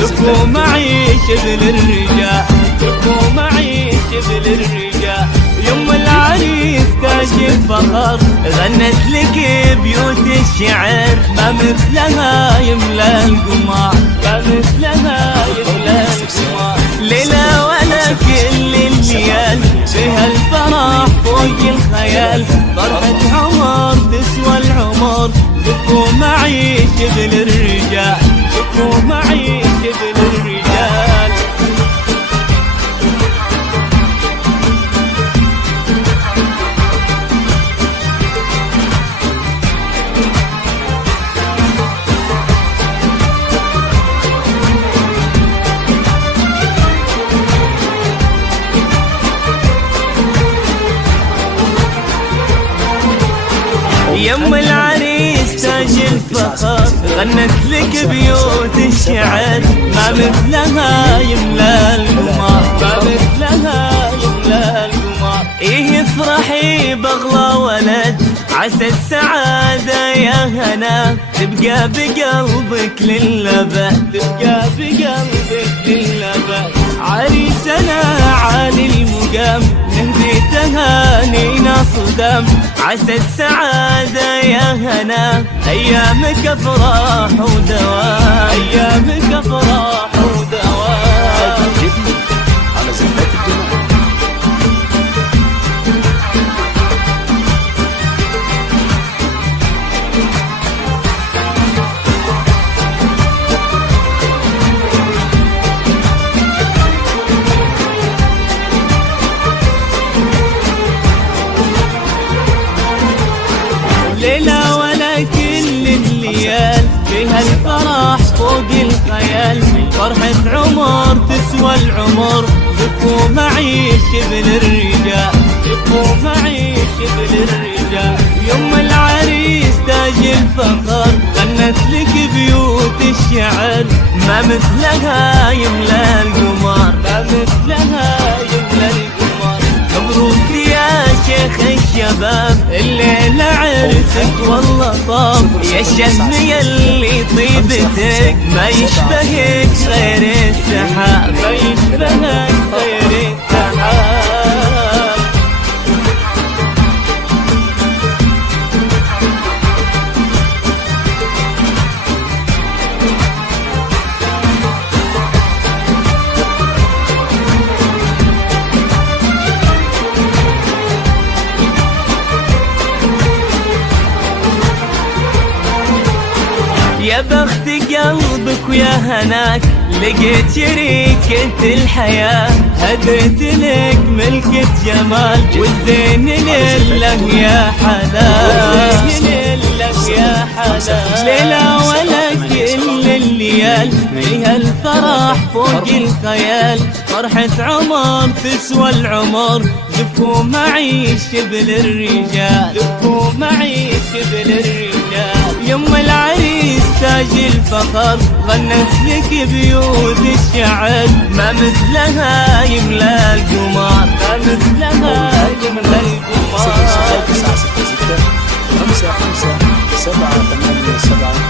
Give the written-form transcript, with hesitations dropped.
لكو معي شبل الرجال، لكو معي شبل الرجال. يم العريس تاج الفخر غنت لك بيوت الشعر، ما مثلها يملى القمر، ما مثلها يملى القمر. ليلة ولا كل الليال فيها الفرح فوق الخيال، فرحة عمر تسوى العمر. لكو معي شبل الرجال، لكو معي شبل الرجال. يم العريس تاج الفخر غنت لك بيوت الشعر، ما مثلها يملى القمر، ما مثلها يملى القمر. إيه افرحي بغلى ولد عسى السعادة يا هنا، تبقى بقلبك للأبد، تبقى بقلبك للأبد. عريسنا عالي المقام نهدي تهانينا صدام، عسى السعادة يا هنا أيامك أفراح ودوام، أيامك أفراح ودوام. على زفات الجمال. ليلة ولا كل الليال فيها الفرح فوق الخيال، فرحة عمر تسوى العمر. لكو معي شبل الرجال، لكو معي شبل الرجال. يم العريس تاج الفخر غنت لك بيوت الشعر، ما مثلها يملى القمر، ما مثلها يملى القمر. مبروك يا شيخ الشباب الليلة عرسك والله طاب، يا الشهم يلي طيبتك ما يشبهك غير السحاب، ما يشبهك غير السحاب. يا بخت قلبك ويا هناك لقيت شريكة الحياة، هديت لك ملكة جمال والزين لله يا حلال، لله يا حلال. ليلة ولا كل الليال فيها الفرح فوق الخيال، فرحة عمر تسوى العمر. لكو معي شبل الرجال، لكو معي شبل الرجال. يم العريس تاج الفخر غنت لك بيوت الشعر، ما مثلها يملى القمر، ما مثلها يملى القمر. 0 9 6 6 5 5 7 8 7